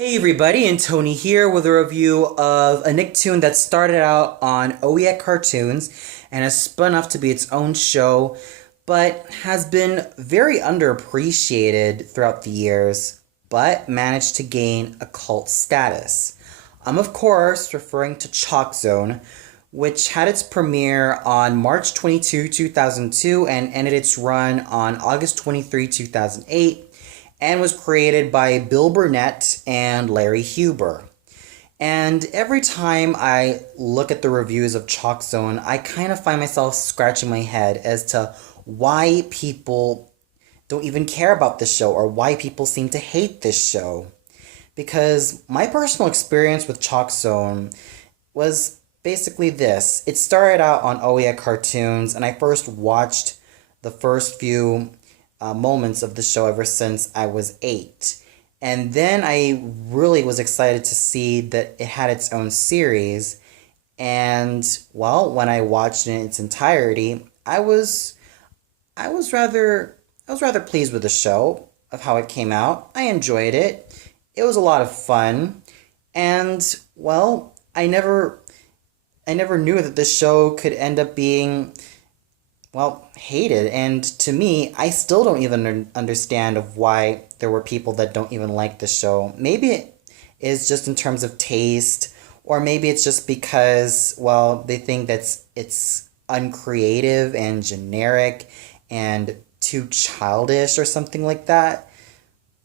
Hey everybody, and Tony here with a review of a Nicktoon that started out on OEA Cartoons and has spun off to be its own show, but has been very underappreciated throughout the years, but managed to gain a cult status. I'm of course referring to ChalkZone, which had its premiere on March 22, 2002 and ended its run on August 23, 2008 and was created by Bill Burnett and Larry Huber. And every time I look at the reviews of ChalkZone, I kind of find myself scratching my head as to why people don't even care about this show or why people seem to hate this show. Because my personal experience with ChalkZone was basically this. It started out on OEA Cartoons, and I first watched the first few moments of the show ever since I was 8. And then I really was excited to see that it had its own series. And well, when I watched it in its entirety, I was rather pleased with the show of how it came out. I enjoyed it. It was a lot of fun. And well, I never knew that this show could end up being hated. And to me, I still don't even understand of why there were people that don't even like the show. Maybe it is just in terms of taste, or maybe it's just because, they think it's uncreative and generic and too childish or something like that.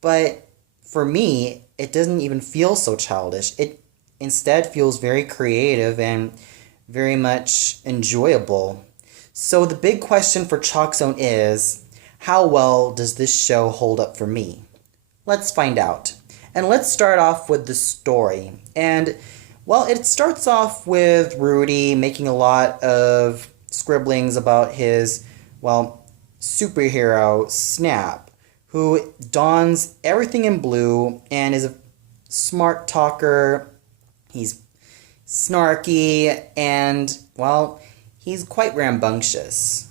But for me, it doesn't even feel so childish. It instead feels very creative and very much enjoyable. So the big question for ChalkZone is, how well does this show hold up for me? Let's find out. And let's start off with the story. And, it starts off with Rudy making a lot of scribblings about his, superhero, Snap, who dons everything in blue and is a smart talker. He's snarky and, he's quite rambunctious.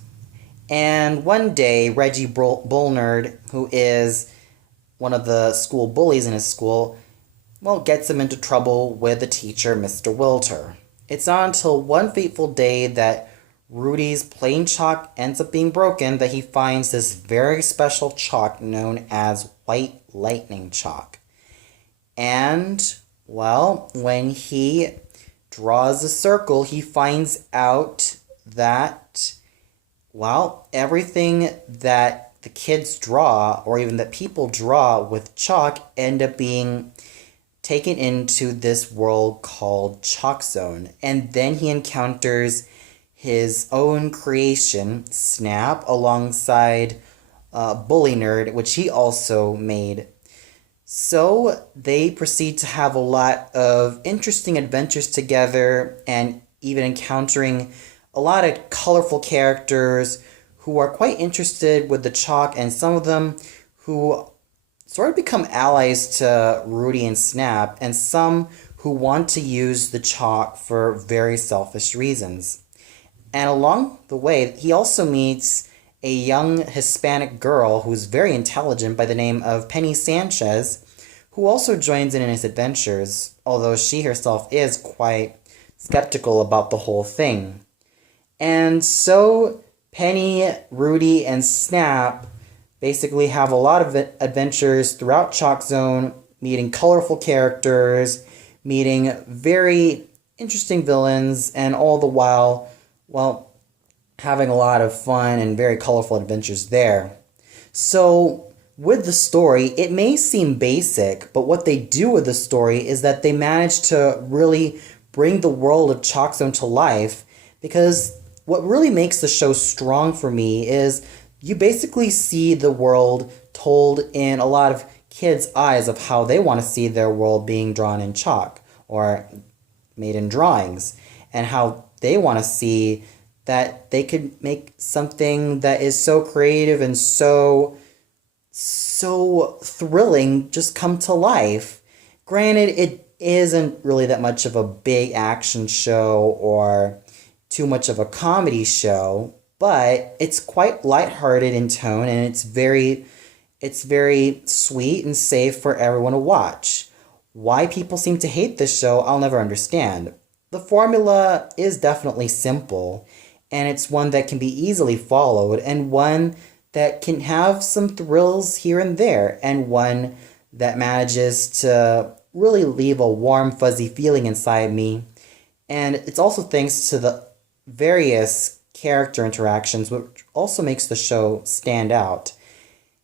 And one day, Reggie Bullnard, who is one of the school bullies in his school, gets him into trouble with the teacher, Mr. Wilter. It's not until one fateful day that Rudy's plain chalk ends up being broken that he finds this very special chalk known as White Lightning Chalk. And, when he draws a circle, he finds out that, everything that the kids draw, or even that people draw with chalk, end up being taken into this world called ChalkZone. And then he encounters his own creation, Snap, alongside Bully Nerd, which he also made. So they proceed to have a lot of interesting adventures together and even encountering a lot of colorful characters who are quite interested with the chalk, and some of them who sort of become allies to Rudy and Snap, and some who want to use the chalk for very selfish reasons. And along the way, he also meets a young Hispanic girl who's very intelligent by the name of Penny Sanchez, who also joins in his adventures, although she herself is quite skeptical about the whole thing. And so Penny, Rudy, and Snap basically have a lot of adventures throughout ChalkZone, meeting colorful characters, meeting very interesting villains, and all the while, having a lot of fun and very colorful adventures there. So, with the story, it may seem basic, but what they do with the story is that they manage to really bring the world of ChalkZone to life, because what really makes the show strong for me is you basically see the world told in a lot of kids' eyes of how they want to see their world being drawn in chalk or made in drawings, and how they want to see that they could make something that is so creative and so thrilling just come to life. Granted, it isn't really that much of a big action show or too much of a comedy show, but it's quite lighthearted in tone, and it's very sweet and safe for everyone to watch. why people seem to hate this show, I'll never understand. The formula is definitely simple, and it's one that can be easily followed, and one that can have some thrills here and there, and one that manages to really leave a warm, fuzzy feeling inside me. And it's also thanks to the various character interactions, which also makes the show stand out.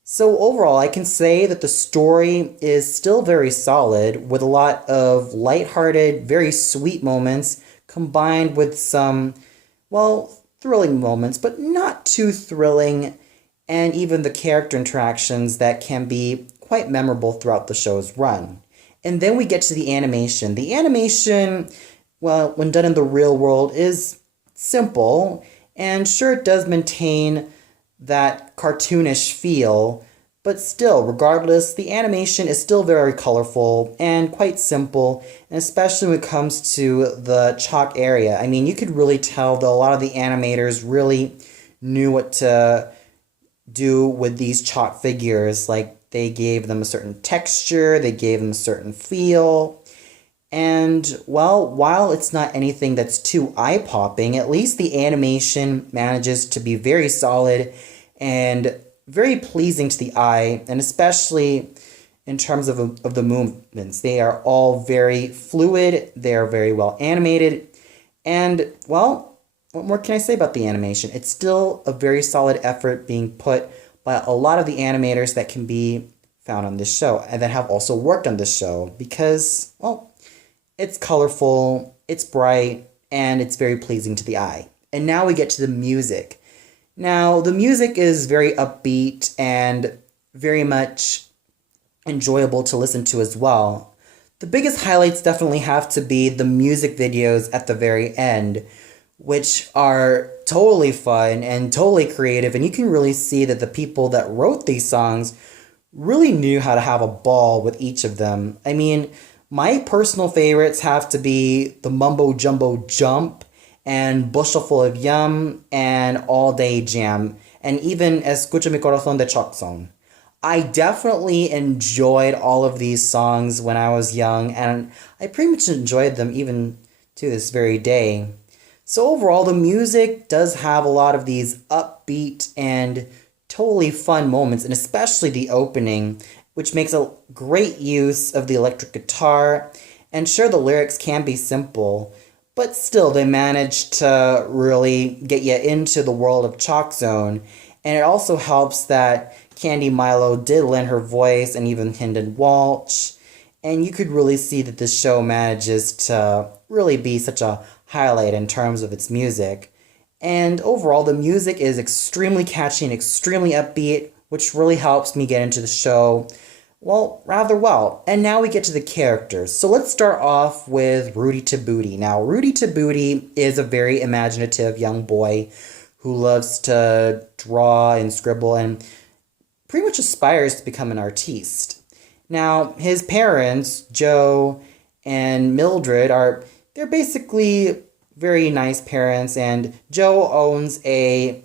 So overall, I can say that the story is still very solid with a lot of lighthearted, very sweet moments combined with some, well, thrilling moments, but not too thrilling, and even the character interactions that can be quite memorable throughout the show's run. And then we get to the animation. The animation, well, when done in the real world, is simple, and sure, it does maintain that cartoonish feel, but still, regardless, the animation is still very colorful and quite simple, and especially when it comes to the chalk area. I mean, you could really tell that a lot of the animators really knew what to do with these chalk figures. Like, they gave them a certain texture, they gave them a certain feel, and, well, while it's not anything that's too eye-popping, at least the animation manages to be very solid and very pleasing to the eye, and especially in terms of the movements. They are all very fluid, they are very well animated, and, well, what more can I say about the animation? It's still a very solid effort being put by a lot of the animators that can be found on this show, and that have also worked on this show, because, well, it's colorful, it's bright, and it's very pleasing to the eye. And now we get to the music. Now, the music is very upbeat and very much enjoyable to listen to as well. The biggest highlights definitely have to be the music videos at the very end, which are totally fun and totally creative, and you can really see that the people that wrote these songs really knew how to have a ball with each of them. I mean, my personal favorites have to be the Mumbo Jumbo Jump and Bushel of Yum and All Day Jam, and even Escucha Mi Corazón de ChalkZone. I definitely enjoyed all of these songs when I was young, and I pretty much enjoyed them even to this very day. So overall, the music does have a lot of these upbeat and totally fun moments, and especially the opening, which makes a great use of the electric guitar. And sure, the lyrics can be simple, but still they manage to really get you into the world of ChalkZone. And it also helps that Candy Milo did lend her voice, and even Hynden Walsh. And you could really see that this show manages to really be such a highlight in terms of its music. And overall, the music is extremely catchy and extremely upbeat, which really helps me get into the show, well, rather well. And now we get to the characters. So let's start off with Rudy Tabooty. Now, Rudy Tabooty is a very imaginative young boy who loves to draw and scribble and pretty much aspires to become an artiste. Now, his parents, Joe and Mildred, they're basically very nice parents, and Joe owns a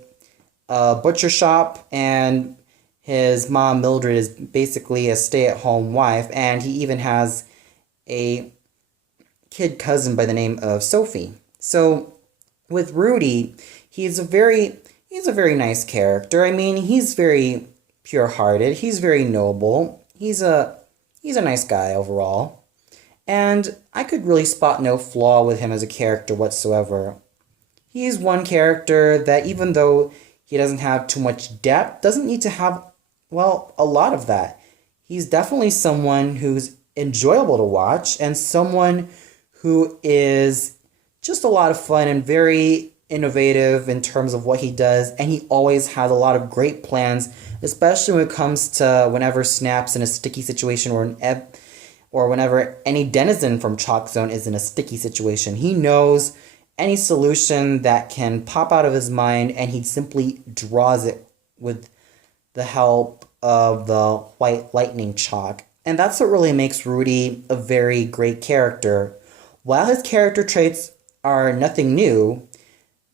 butcher shop, and his mom, Mildred, is basically a stay-at-home wife, and he even has a kid cousin by the name of Sophie. So, with Rudy, he's a very nice character. I mean, he's very pure-hearted, he's very noble, he's a nice guy overall. And I could really spot no flaw with him as a character whatsoever. He's one character that, even though he doesn't have too much depth, doesn't need to have, well, a lot of that. He's definitely someone who's enjoyable to watch, and someone who is just a lot of fun and very innovative in terms of what he does, and he always has a lot of great plans, especially when it comes to whenever Snap's in a sticky situation, or whenever any denizen from ChalkZone is in a sticky situation. He knows any solution that can pop out of his mind, and he simply draws it with the help of the white lightning chalk. And that's what really makes Rudy a very great character. While his character traits are nothing new,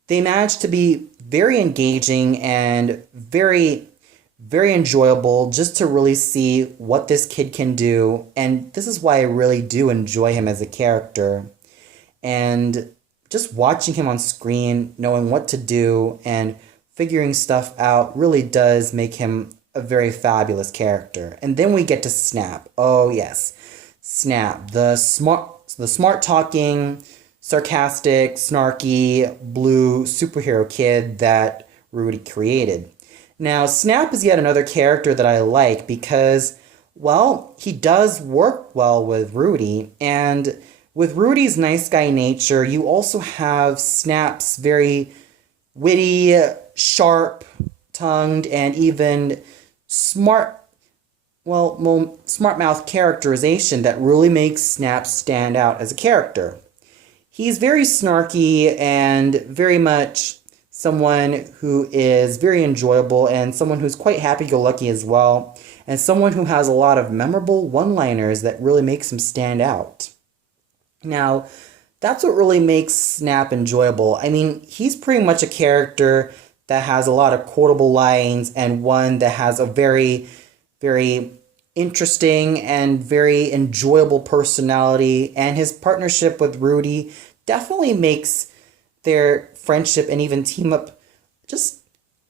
they manage to be very engaging and very, very enjoyable just to really see what this kid can do. And this is why I really do enjoy him as a character. And just watching him on screen, knowing what to do, and figuring stuff out really does make him a very fabulous character. And then we get to Snap. Oh yes, Snap, the smart talking, sarcastic, snarky, blue superhero kid that Rudy created. Now, Snap is yet another character that I like because, well, he does work well with Rudy, and with Rudy's nice guy nature, you also have Snap's very witty, sharp tongued, and even smart, smart mouth characterization that really makes Snap stand out as a character. He's very snarky and very much someone who is very enjoyable and someone who's quite happy-go-lucky as well, and someone who has a lot of memorable one-liners that really makes him stand out. Now, that's what really makes Snap enjoyable. I mean, he's pretty much a character that has a lot of quotable lines and one that has a very, very interesting and very enjoyable personality, and his partnership with Rudy definitely makes their friendship and even team up just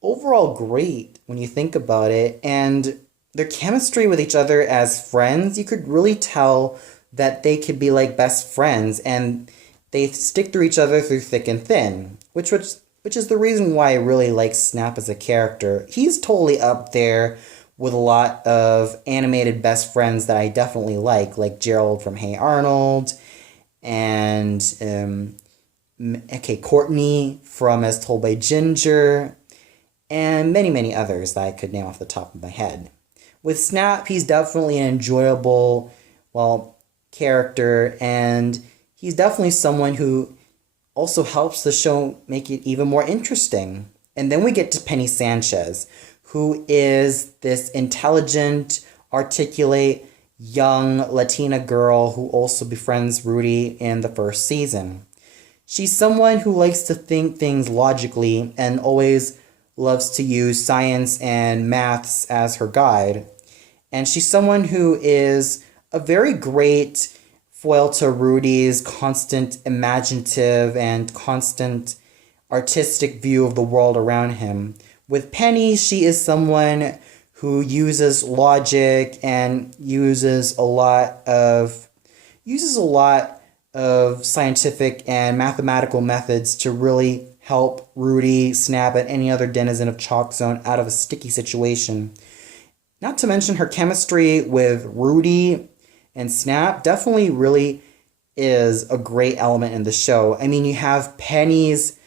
overall great when you think about it. And their chemistry with each other as friends, you could really tell that they could be like best friends, and they stick through each other through thick and thin, which is the reason why I really like Snap as a character. He's totally up there with a lot of animated best friends that I definitely like Gerald from Hey Arnold, and Courtney from As Told by Ginger, and many, many others that I could name off the top of my head. With Snap, he's definitely an enjoyable, character, and he's definitely someone who also helps the show make it even more interesting. And then we get to Penny Sanchez, who is this intelligent, articulate, young Latina girl who also befriends Rudy in the first season. She's someone who likes to think things logically and always loves to use science and maths as her guide. And she's someone who is a very great foil to Rudy's constant imaginative and constant artistic view of the world around him. With Penny, she is someone who uses logic and uses a lot of scientific and mathematical methods to really help Rudy, Snap, and any other denizen of ChalkZone out of a sticky situation. Not to mention her chemistry with Rudy and Snap definitely really is a great element in the show. I mean, you have Penny's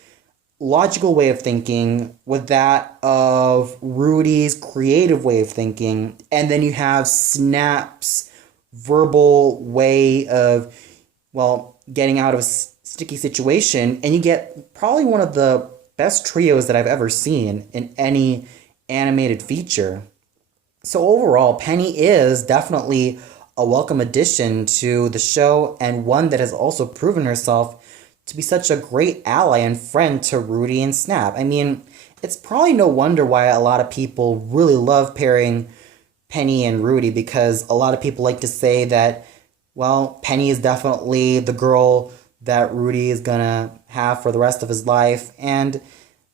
logical way of thinking with that of Rudy's creative way of thinking, and then you have Snap's verbal way of, getting out of a sticky situation, and you get probably one of the best trios that I've ever seen in any animated feature. So overall, Penny is definitely a welcome addition to the show, and one that has also proven herself to be such a great ally and friend to Rudy and Snap. I mean, it's probably no wonder why a lot of people really love pairing Penny and Rudy, because a lot of people like to say that, Penny is definitely the girl that Rudy is gonna have for the rest of his life, and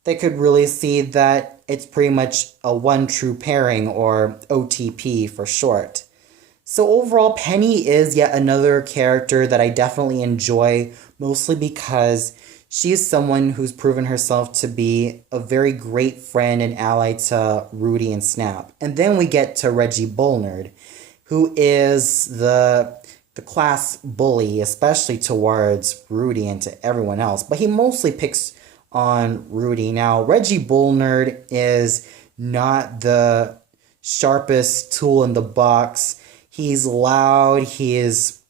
they could really see that it's pretty much a one true pairing, or OTP for short. So overall, Penny is yet another character that I definitely enjoy, mostly because she is someone who's proven herself to be a very great friend and ally to Rudy and Snap. And then we get to Reggie Bullnard, who is the class bully, especially towards Rudy and to everyone else, but he mostly picks on Rudy. Now, Reggie Bullnard is not the sharpest tool in the box. He's loud, he is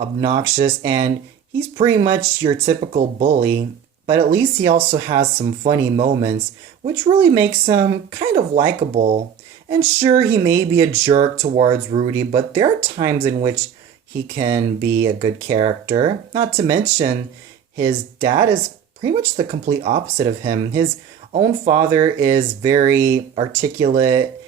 obnoxious, and he's pretty much your typical bully, but at least he also has some funny moments, which really makes him kind of likable. And sure, he may be a jerk towards Rudy, but there are times in which he can be a good character. Not to mention, his dad is pretty much the complete opposite of him. His own father is very articulate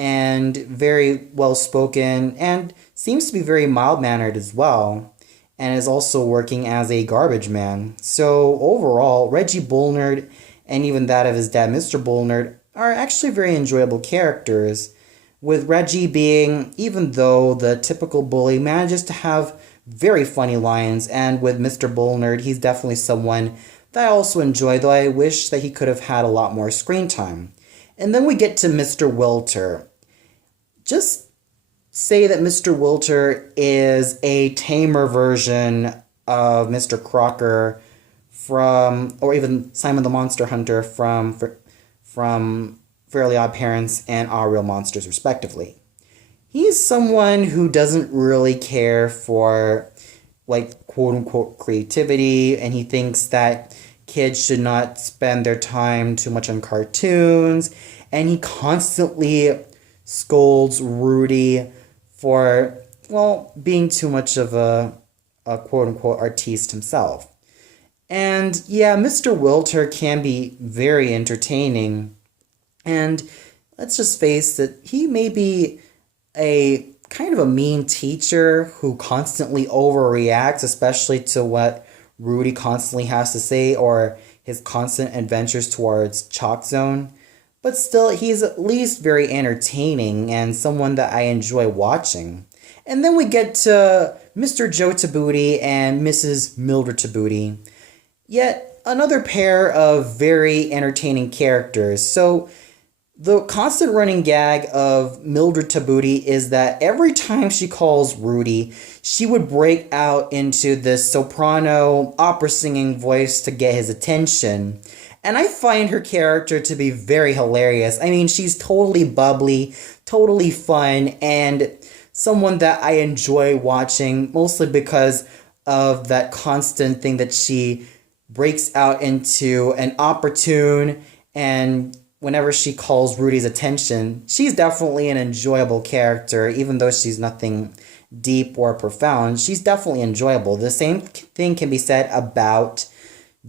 and very well spoken and seems to be very mild mannered as well, and is also working as a garbage man. So overall, Reggie Bullnard and even that of his dad, Mr. Bullnard, are actually very enjoyable characters. With Reggie being, even though the typical bully, manages to have very funny lines, and with Mr. Bullnard, he's definitely someone that I also enjoy, though I wish that he could have had a lot more screen time. And then we get to Mr. Wilter. Just say that Mr. Wilter is a tamer version of Mr. Crocker from, or even Simon the Monster Hunter from Fairly Odd Parents and Our Real Monsters, respectively. He's someone who doesn't really care for, like, quote unquote creativity, and he thinks that kids should not spend their time too much on cartoons, and he constantly scolds Rudy for, well, being too much of a quote unquote artiste himself. And yeah, Mr. Wilter can be very entertaining, and let's just face it, he may be a kind of a mean teacher who constantly overreacts, especially to what Rudy constantly has to say or his constant adventures towards ChalkZone. But still, he's at least very entertaining and someone that I enjoy watching. And then we get to Mr. Joe Tabuti and Mrs. Mildred Tabuti. Yet another pair of very entertaining characters. So the constant running gag of Mildred Tabuti is that every time she calls Rudy, she would break out into this soprano opera singing voice to get his attention. And I find her character to be very hilarious. I mean, she's totally bubbly, totally fun, and someone that I enjoy watching, mostly because of that constant thing that she breaks out into an opera tune, and whenever she calls Rudy's attention, she's definitely an enjoyable character, even though she's nothing deep or profound. She's definitely enjoyable. The same thing can be said about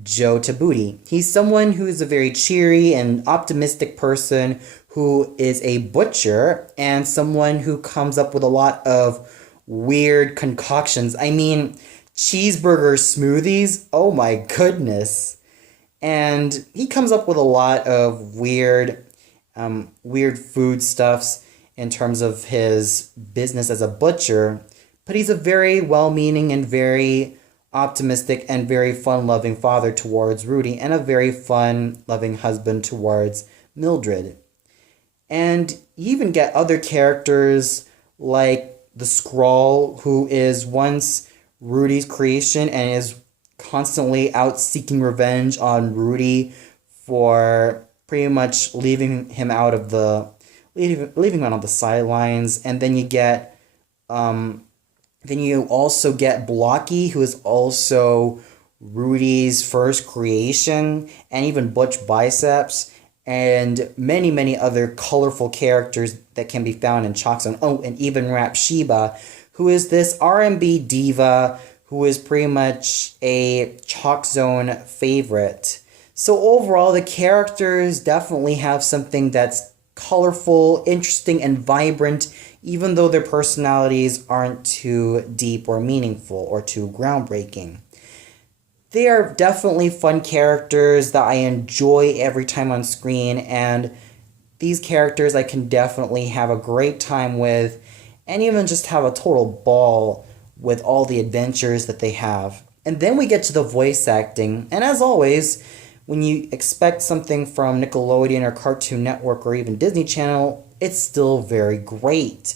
Joe Tabuti. He's someone who is a very cheery and optimistic person who is a butcher and someone who comes up with a lot of weird concoctions. I mean, cheeseburger smoothies? Oh my goodness. And he comes up with a lot of weird foodstuffs in terms of his business as a butcher, but he's a very well-meaning and very optimistic and very fun-loving father towards Rudy, and a very fun-loving husband towards Mildred. And you even get other characters like the Skrull, who is once Rudy's creation and is constantly out seeking revenge on Rudy for pretty much leaving him on the sidelines. And then you also get Blocky, who is also Rudy's first creation, and even Butch Biceps, and many, many other colorful characters that can be found in ChalkZone. Oh, and even Rap Sheba, who is this R&B diva who is pretty much a ChalkZone favorite. So overall, the characters definitely have something that's colorful, interesting, and vibrant, even though their personalities aren't too deep or meaningful or too groundbreaking. They are definitely fun characters that I enjoy every time on screen, and these characters I can definitely have a great time with, and even just have a total ball with all the adventures that they have. And then we get to the voice acting, and as always, when you expect something from Nickelodeon or Cartoon Network or even Disney Channel, it's still very great.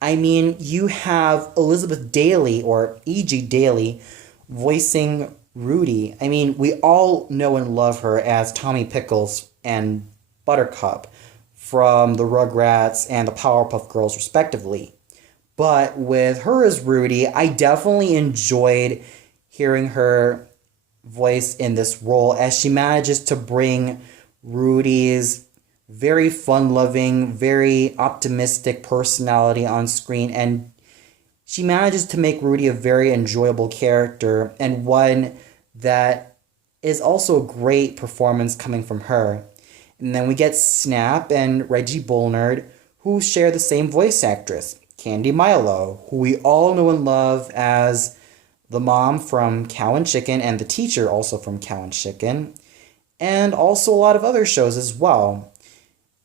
I mean, you have Elizabeth Daily, or E.G. Daily, voicing Rudy. I mean, we all know and love her as Tommy Pickles and Buttercup from the Rugrats and the Powerpuff Girls, respectively. But with her as Rudy, I definitely enjoyed hearing her voice in this role, as she manages to bring Rudy's very fun-loving, very optimistic personality on screen, and she manages to make Rudy a very enjoyable character, and one that is also a great performance coming from her. And then we get Snap and Reggie Bullnard, who share the same voice actress, Candy Milo, who we all know and love as the mom from Cow and Chicken and the teacher also from Cow and Chicken, and also a lot of other shows as well.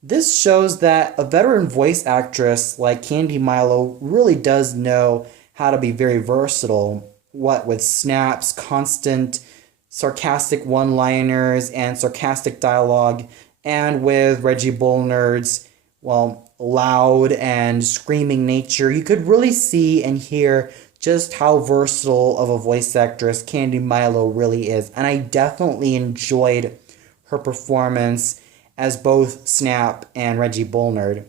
This shows that a veteran voice actress like Candy Milo really does know how to be very versatile, what with snaps, constant sarcastic one-liners, and sarcastic dialogue, and with Reggie Bullnard's, well, loud and screaming nature. You could really see and hear just how versatile of a voice actress Candy Milo really is, and I definitely enjoyed her performance as both Snap and Reggie Bullnard.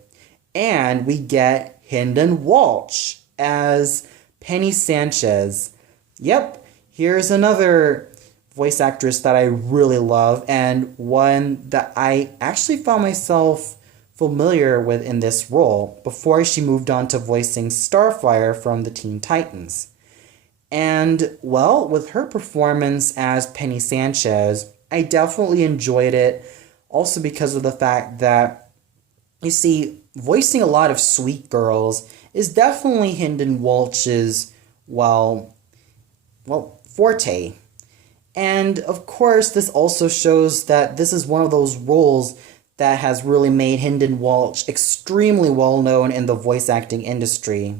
And we get Hynden Walsh as Penny Sanchez. Yep, here's another voice actress that I really love, and one that I actually found myself familiar with in this role before she moved on to voicing Starfire from the Teen Titans. And, well, with her performance as Penny Sanchez, I definitely enjoyed it, also because of the fact that, you see, voicing a lot of sweet girls is definitely Hynden Walsh's, well, forte. And, of course, this also shows that this is one of those roles that has really made Hynden Walsh extremely well known in the voice acting industry,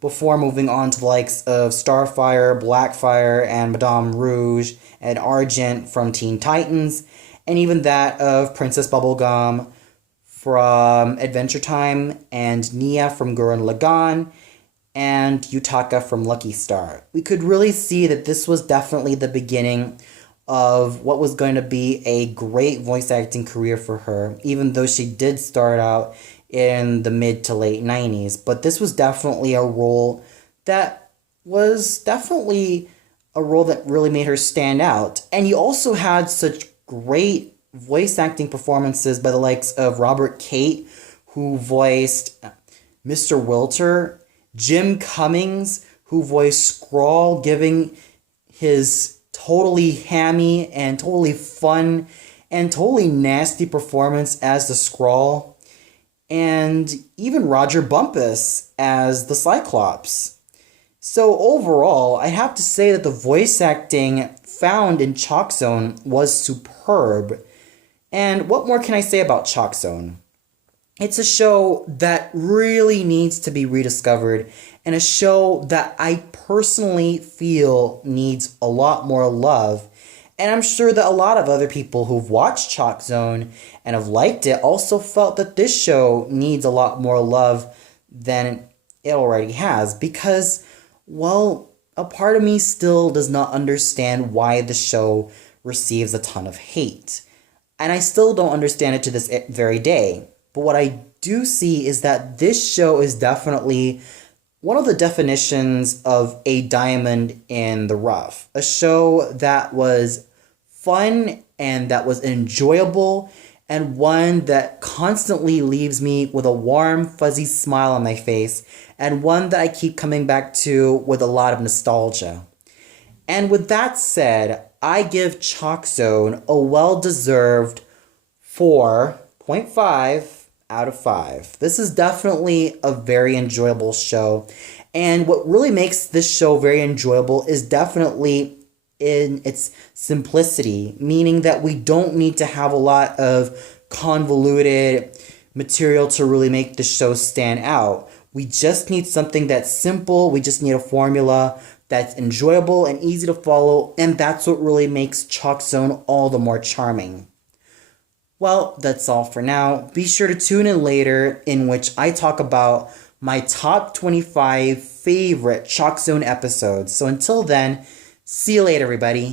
before moving on to the likes of Starfire, Blackfire, and Madame Rouge, and Argent from Teen Titans, and even that of Princess Bubblegum from Adventure Time, and Nia from Gurren Lagann, and Yutaka from Lucky Star. We could really see that this was definitely the beginning of what was going to be a great voice acting career for her, even though she did start out in the mid to late 90s. But this was definitely a role that really made her stand out. And you also had such great voice acting performances by the likes of Robert Cate, who voiced Mr. Wilter, Jim Cummings, who voiced Skrull, giving his totally hammy and totally fun and totally nasty performance as the Skrull, and even Roger Bumpus as the Cyclops. So overall, I have to say that the voice acting found in ChalkZone was superb. And what more can I say about ChalkZone? It's a show that really needs to be rediscovered, and a show that I personally feel needs a lot more love. And I'm sure that a lot of other people who've watched ChalkZone and have liked it also felt that this show needs a lot more love than it already has, because, well, a part of me still does not understand why the show receives a ton of hate. And I still don't understand it to this very day. But what I do see is that this show is definitely one of the definitions of a diamond in the rough. A show that was fun and that was enjoyable, and one that constantly leaves me with a warm, fuzzy smile on my face, and one that I keep coming back to with a lot of nostalgia. And with that said, I give ChalkZone a well-deserved 4.5 out of 5. This is definitely a very enjoyable show, and what really makes this show very enjoyable is definitely in its simplicity, meaning that we don't need to have a lot of convoluted material to really make the show stand out. We just need something that's simple, we just need a formula that's enjoyable and easy to follow, and that's what really makes ChalkZone all the more charming. Well, that's all for now. Be sure to tune in later, in which I talk about my top 25 favorite ChalkZone episodes. So until then, see you later, everybody.